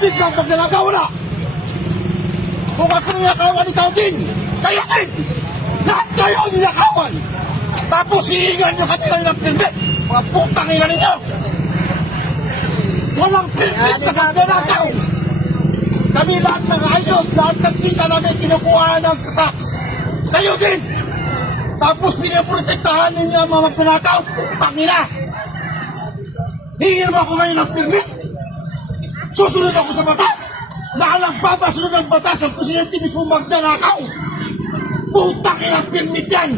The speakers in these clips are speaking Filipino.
permit ka pag nalagaw na. Kung ako nilakawan, ikaw din. Kayo din. Lahat kayo nilakawan. Tapos hihingan nyo kanila ng permit. Mga putang ina ninyo. Walang permit sa pagnanakaw. Kami lahat ng ayos, lahat ng kita namin kinukuha ng tax. Kayo din. Tapos pinaprotektahan ninyo ang mga magnanakaw. Pangina. Hihingin mo ako ngayon ng permit. Susunod ako sa batas. Nagpapasunod ng batas ang presidente mismo magnanakaw. Putang ina permit yan.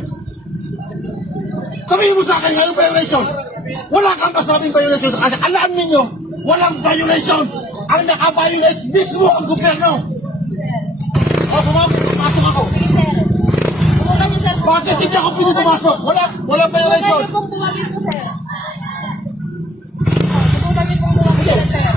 Sabihin mo sa akin ngayon violation. Wala kang kasabing violation sa kasi alam ninyo, walang violation. Ang nakabiolate mismo ang gobyerno. O pumasok ako. Pumunta niyo, sir. Bakit hindi ako pwede pumasok? Walang violation. Pumunta niyo pong tumawid po, sir. Pumunta niyo pong tumawid, sir.